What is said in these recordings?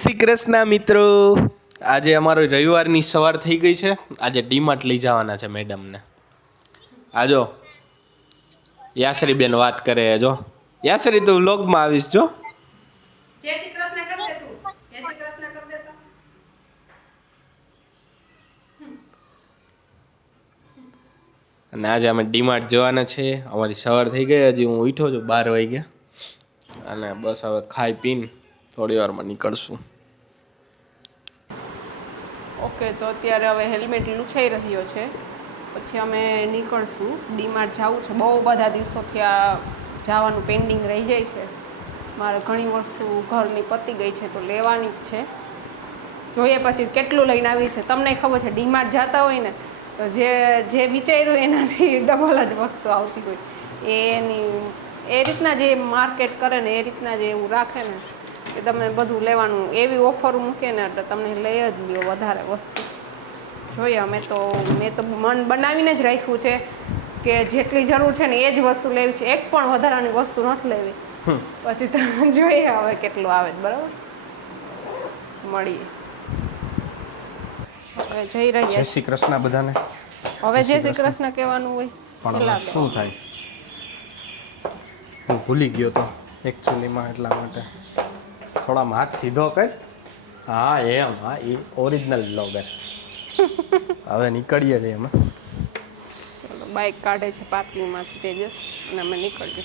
શ્રી કૃષ્ણ મિત્રો. આજે અમારો રવિવારની સવાર થઈ ગઈ છે. આજે ડીમાર્ટ લઈ જવાના છે મેડમને. આજો યાસરી બેન વાત કરે. જો યાસરી તું વ્લોગમાં આવીશ. જો જય શ્રી કૃષ્ણ કર દે તું. જય શ્રી કૃષ્ણ કર દે તો. અને આજે અમે ડીમાર્ટ જવાના છે. અમારી સવાર થઈ ગઈ. હજી હું ઉઠ્યો છું 12 વાગ્યા. અને બસ હવે ખાઈ પીને થોડી વારમાં નીકળશું. ઓકે, તો અત્યારે હવે હેલ્મેટ લૂછાઈ રહ્યો છે. પછી અમે નીકળશું. ડીમાર્ટ જવું છે. બહુ બધા દિવસોથી આ જવાનું પેન્ડિંગ રહી જાય છે. મારે ઘણી વસ્તુ ઘરની પતી ગઈ છે તો લેવાની જ છે. જોઈએ પછી કેટલું લઈને આવી છે. તમને ખબર છે ડીમાર્ટ જતા હોય ને તો જે વિચાર્યું એનાથી ડબલ જ વસ્તુ આવતી હોય. એ રીતના જે માર્કેટ કરે ને એ રીતના જે એવું રાખે ને કે તમે બધું લેવાનું એવી ઓફર મૂકે ને એટલે તમને લઈ જ લ્યો વધારે વસ્તુ. જોઈએ મેં તો મન બનાવીને જ રાખ્યું છે કે જેટલી જરૂર છે ને એ જ વસ્તુ લેવી છે. એક પણ વધારાની વસ્તુ નથી લેવી. પછી તમે જોઈએ હવે કેટલું આવે છે. બરાબર, મળીએ. હવે જઈ રહ્યા જય શ્રી કૃષ્ણ બધાને. હવે જય શ્રી કૃષ્ણ કહેવાનું હોય પણ શું થાય, હું ભૂલી ગયો તો એકચ્યુઅલીમાં. એટલા માટે થોડા હાથ સીધો કર. હા એમ, હા એ ઓરિજિનલ બ્લોગર. હવે નીકળીએ છીએ અમે. બાઇક કાઢે છે પાર્કિંગમાંથી તેજસ અને અમે નીકળીએ.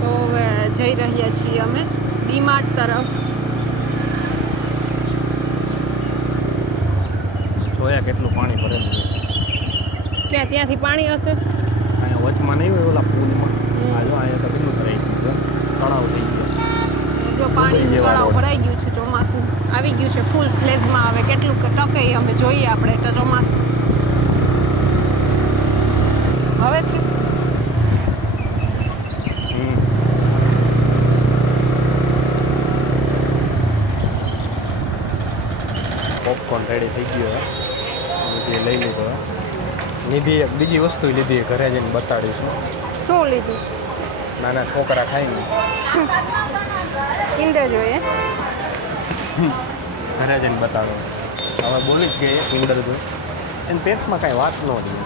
તો હવે જઈ રહ્યા છીએ અમે ડીમાર્ટ તરફ. જોયા કેટલું પાણી ભરેલું છે. ક્યાં ત્યાંથી પાણી હશે? અહીંયા વચમાં નહીં હોય ઓલા પુલમાં. હા જો અહીંયા તો કેટલું ભરાઈ ગયું છે. તળાવ થઈ ગયો. જો પાણી તળાવ ભરાઈ ગયું છે. ચોમાસું આવી ગયું છે ફૂલ ફ્લેઝમાં. હવે કેટલું ટકે અમે જોઈએ આપણે તો ચોમાસું હવે થયું. પોપકોર્ન રેડી થઈ ગયો. નિધિએ લઈ લીધો. નિધિ એક બીજી વસ્તુ લીધી, ઘરે જઈને બતાડીશું. શું લીધું? નાના છોકરા ખાય ને કિન્ડર જોઈએ. ઘરે જઈને બતાડો. હવે બોલી જ ગઈ કિન્ડર જોઈ. એને પેટમાં કાંઈ વાત ન રહી.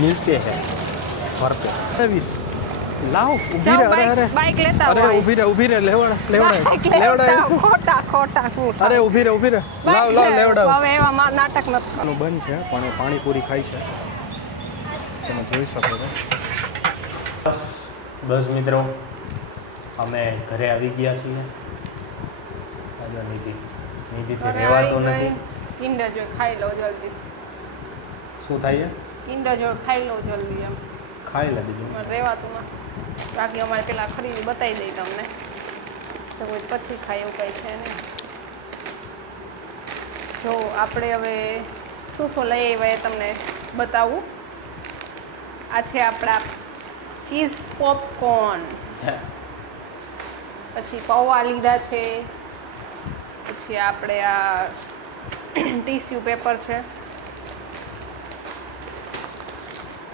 મિલતે હે ઘર પે 20 લાવ. ઊભી રહે. અરે અરે બાઇક લેતા અરે ઊભી રહે. લેવડાય શું? ખોટા અરે ઊભી રહે. લાવ લેવડાવ. હવે એવા નાટક નથી. આનું બંધ છે પણ એ પાણીપુરી ખાય છે. તમે જોઈ શકો છો. બસ મિત્રો, અમે ઘરે આવી ગયા છીએ. નિધિથી રહેવાતું નથી. કિન્ડર જો ખાઈ લો જલ્દી. શું થાય છે? કિન્ડર જો ખાઈ લો જલ્દી. એમ ખાઈ લે બીજું. રહેવાતું નથી. બાકી અમારે પેલા ખરીદી બતાવી દઈ તમને તો કોઈ પછી ખાય એવું કંઈ છે નહીં. જો આપણે હવે શું લઈ આવ્યા એ તમને બતાવું. આ છે આપણા ચીઝ પોપકોર્ન. પછી પૌવા લીધા છે. પછી આપણે આ ટીસ્યુ પેપર છે.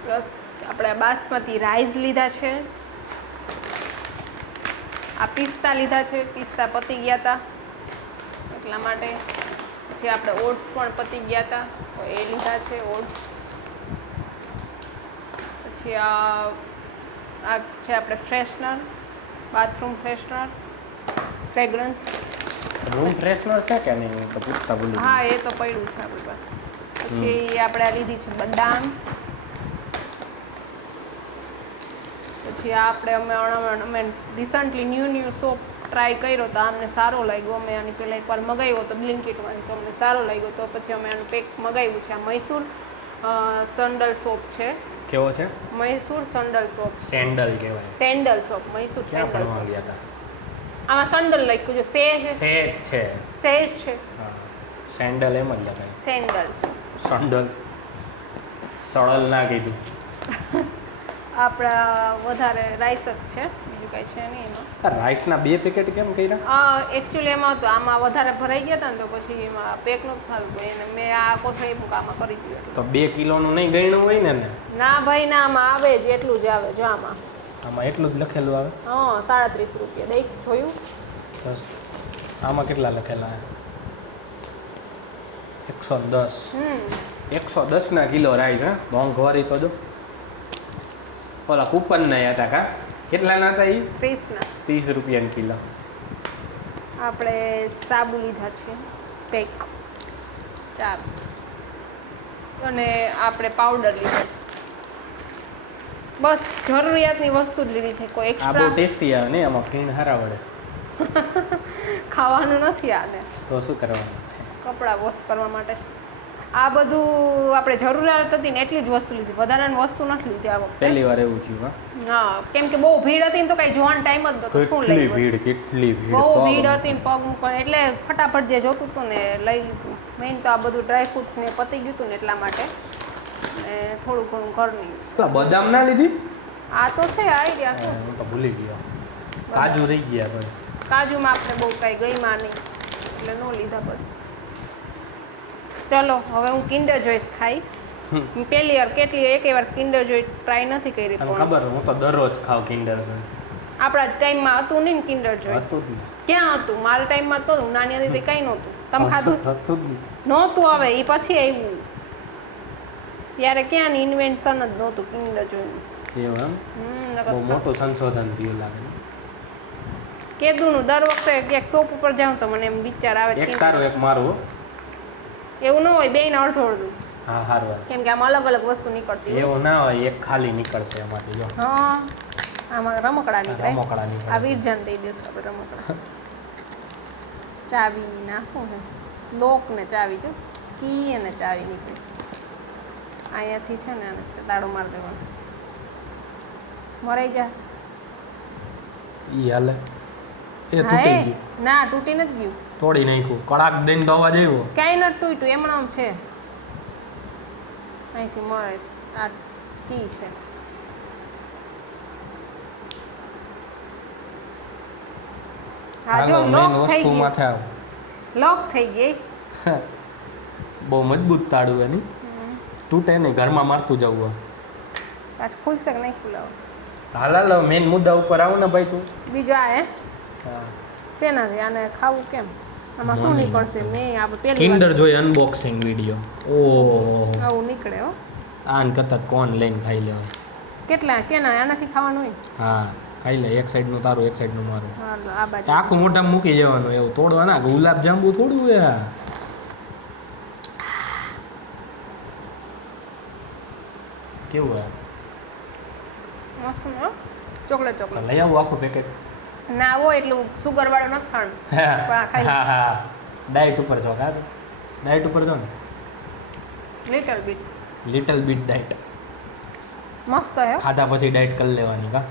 પ્લસ આપણે બાસમતી રાઈસ લીધા છે. આ પિસ્તા લીધા છે. પિસ્તા પતી ગયા હતા એટલા માટે. પછી આપણે ઓટ્સ પણ પતી ગયા હતા તો એ લીધા છે ઓટ્સ. પછી આ છે આપણે freshener, bathroom freshener, fragrance. Room freshener છે કે નહીં? તો પૂછતા ભૂલી. હા એ તો પડ્યું છે આપણી પાસે. પછી આપણે આ લીધી છે બદામ. પછી આ અમે રિસન્ટલી ન્યૂ સોપ ટ્રાય કર્યો તો અમને સારો લાગ્યો. અમે આની પહેલાં એકવાર મગાવ્યો હતો બ્લિંકિટમાંથી તો અમને સારો લાગ્યો તો પછી અમે આનું પેક મગાવ્યું છે. આ મૈસૂર સંડલ સોપ છે. કેવો છે? Mysore sandal soap. સેન્ડલ કહેવાય. Sandal soap. Mysore sandal soap. ગયા હતા આમાં સંડલ લખ્યું છે. સેજ છે. હા, સેન્ડલ એમ જ લખાય. સેન્ડલ્સ. સંડલ સડલ ના કીધું. આપણા વધારે રાઈસ જ છે, બીજું કાંઈ છે નહીં એમાં. રાઈસના 2 પેકેટ કેમ કર્યા? એકચ્યુઅલી એમાં તો આમાં વધારે ભરાઈ ગયા હતા ને તો પછી એમાં પેક નહોતું સારું તો એને મેં આ કોથળી મૂક આમાં કરી દીધું. તો 2 કિલોનું નહીં ગણ્યું હોય ને? ના ભાઈ ના, આમાં આવે જ એટલું જ આવે. જો આમાં આમાં એટલું જ લખેલું આવે? હા 37 રૂપિયા. દેખ જોયું? બસ આમાં કેટલા લખેલા આવે? 110. 110 કિલો રાઈસ. હા, મોંઘવારી તો જો. ઓલા કૂપન ના હતા કા? કેટલાના હતા એ? 30 ના. 30 રૂપિયાના કિલો. આપણે સાબુ લીધા છે પેક 4 અને આપણે પાવડર લીધો છે. બસ જરૂરિયાતની વસ્તુ જ લીધી છે. કોઈ આ બહુ એક્સ્ટ્રા ટેસ્ટી આવે ને, આમાં ફીણ હારા વળે. ખાવાનું નથી આને, તો શું કરવાનું છે? કપડાં વોશ કરવા માટે છે. આ બધું આપણે જરૂરિયાત હતી ને એટલી જ વસ્તુ લીધી, વધારાની વસ્તુ નથી લીધી આ વખતે. પહેલી વાર એવું થયું. હા, કેમ કે બહુ ભીડ હતી ને તો કઈ જોવાનો ટાઈમ જ નતો. શું લઈ કેટલી ભીડ. બહુ ભીડ હતી ને પગ મૂકવા એટલે ફટાફટ જે જોતું હતું ને લઈ લીધું. મેઇન તો આ બધું ડ્રાય ફ્રૂટ્સ ને પતી ગયું હતું ને એટલા માટે, ને થોડું ઘણું ઘરની. પેલા બદામ ના લીધી? આ તો છે આઈડિયા. શું હું તો ભૂલી ગયો. કાજુ રહી ગયા તો. કાજુમાં આપણે બહુ કાંઈ ગઈમાં નહીં એટલે ન લીધા બધું. ચલો હવે હું કિન્ડર જોઈસ ખાઈશ. પહેલી વાર એકે વાર કિન્ડર જોઈ ટ્રાય નથી કરી. તને ખબર હું તો દરરોજ ખાવ કિન્ડર જોય. આપણા ટાઈમમાં હતું નહીં ને કિન્ડર જોઈ. હતું જ ક્યાં હતું? મારા ટાઈમમાં તો નાની હતી કંઈ નહોતું. તમે ખાધું? હતું જ નહોતું. હવે એ પછી આવ્યું. ત્યારે ક્યાં ની ઇન્વેન્શન જ નહોતું કિન્ડર જોઈનું. એવું એમ? બહુ મોટું સંશોધન થયું લાગે. કેદુનું દર વખતે ક્યાંક શોપ ઉપર જાઉં તો મને એમ વિચાર આવે એક તારું એક મારું. એવું ન હોય, બેયને અડધું અડધું. હા હારું. કેમ કે આમાં અલગ અલગ વસ્તુ નીકળતી હોય. એવું ના હોય, એક ખાલી નીકળશે એમાંથી. જો હા, આમાં રમકડા નીકળે. રમકડા નીકળે. આ વીરજાન દઈ દેશે આપણે રમકડા. ચાવી ના શું છે? લોક ને ચાવી. જો કી અને ચાવી નીકળી. અહીંયાથી છે ને આને દાડો મારી દેવાનો. મરાઈ જા. ઈ હાલે. એ હા, તૂટી એ? ગયું. ના, તૂટી નથી ગયું. તોડી નાખ્યું. કડાક દઈને તો અવાજ આવ્યો. ક્યાંય નથી તૂટ્યું, એમણામ છે. અહીંથી મળે. આ કી છે. હા જો લોક થઈ ગઈ. માથે આવ. લોક થઈ ગઈ. બહુ મજબૂત તાળું એની. તૂટે નહીં, ઘરમાં મારતું જવું. પાછું ખુલશે કે નહીં ખુલાવો? હાલ મેન મુદ્દા ઉપર આવું ને ભાઈ તું. બીજો આ હે હા. શેનાથી આને ખાવું કેમ? આમાં શું નીકળશે? મેં આપણે પહેલી કિન્ડર જોઈ અનબોક્સિંગ વિડિયો. ઓહ, આવું નીકળે હો. આન કરતા કોણ લઈને ખાઈ લેવાય. કેટલા કેના આનાથી ખાવાનું હોય? હા, ખાઈ લે. એક સાઈડનું તારું, એક સાઈડનું મારું. હાલ આ બાજુ. આખું મોઢામાં મૂકી જવાનું. એવું તોડવાના ગુલાબ જાંબુ થોડું હે. કેવું હે? મસ્ત ને હો. Chocolate chocolate. લઈ આવું આખું પેકેટ. ના હોય એટલું સુગર વાળું નથી ખાવાનું. પણ આ ખાઈ હા હા, ડાયટ ઉપર છો કા? ડાયટ ઉપર છો ને? Little bit. Little bit diet. મસ્ત હે હો. ખાધા પછી ડાયટ કરી લેવાની કા?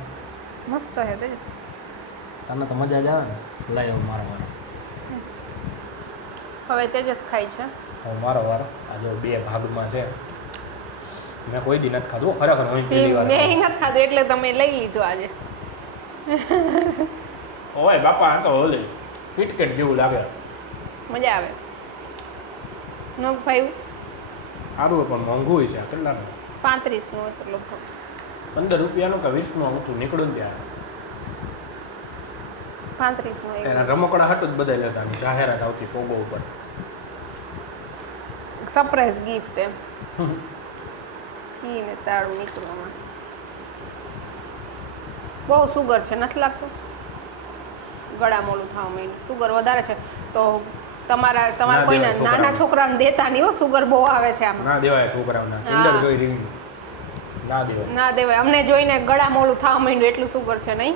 મસ્ત હે તે. તને તો મજા જ આવે ને. લઈ આવું મારો વારો. હવે તેજસ ખાય છે. હવે મારો વારો. આ જો 2 ભાગમાં છે. મેં કોઈ દી નથી ખાધું ખરેખર. હું પહેલી વાર મેં નથી ખાધું એટલે તમે લઈ લીધું આજે. ઓય બાપા, આ તો ઓલે કિટકેટ જેવું લાગે. મજા આવે. નો ભાઈ સારું પણ મોંઘું છે. કેટલાનું? 35 નું હતું લગભગ. 15 રૂપિયાનું કે 20 નું હતું નીકળ્યું ને ત્યારે. 35 નું એના રમકડા હાટ જ બધા લેતા. જાહેરાત આવતી પોગો ઉપર. સરપ્રાઈઝ ગિફ્ટ એમ. કી ને તાળું નીકળવામાં બહુ સુગર છે, નથી લાગતું? ગળા મોડું થવા માંડ્યું. સુગર વધારે છે તો તમારા કોઈના નાના છોકરાને દેતા નહીં હો. સુગર બહુ આવે છે આમાં. ના દેવાય છોકરાઓને. કિન્ડર જોઈ રિવ્યુ ના દેવાય. ના દેવાય. અમને જોઈને ગળા મોડું થવા માંડ્યું એટલું સુગર છે. નહીં,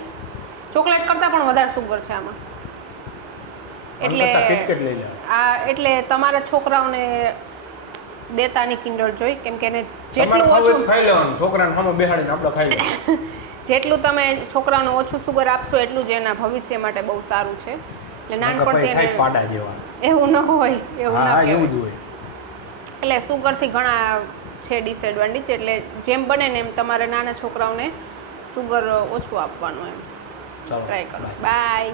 ચોકલેટ કરતાં પણ વધારે સુગર છે આમાં. એટલે એટલે તમારા છોકરાઓને દેતા નહીં કિન્ડર જોઈ. કેમ કે એને જેટલું ઓછું ખાઈ લેવાનું. છોકરાને સામે બેહાડીને આપણે ખાઈ લેવાનું. જેટલું તમે છોકરાઓને ઓછું સુગર આપશો એટલું જ એના ભવિષ્ય માટે બહુ સારું છે. એટલે નાનપણથી એને પાડા જેવા એવું ન હોય, એવું ના હા એવું જ હોય. એટલે સુગરથી ઘણા છે ડિસએડવાન્ટેજ. એટલે જેમ બને ને એમ તમારે નાના છોકરાઓને સુગર ઓછું આપવાનું એમ ટ્રાય કરો. બાય.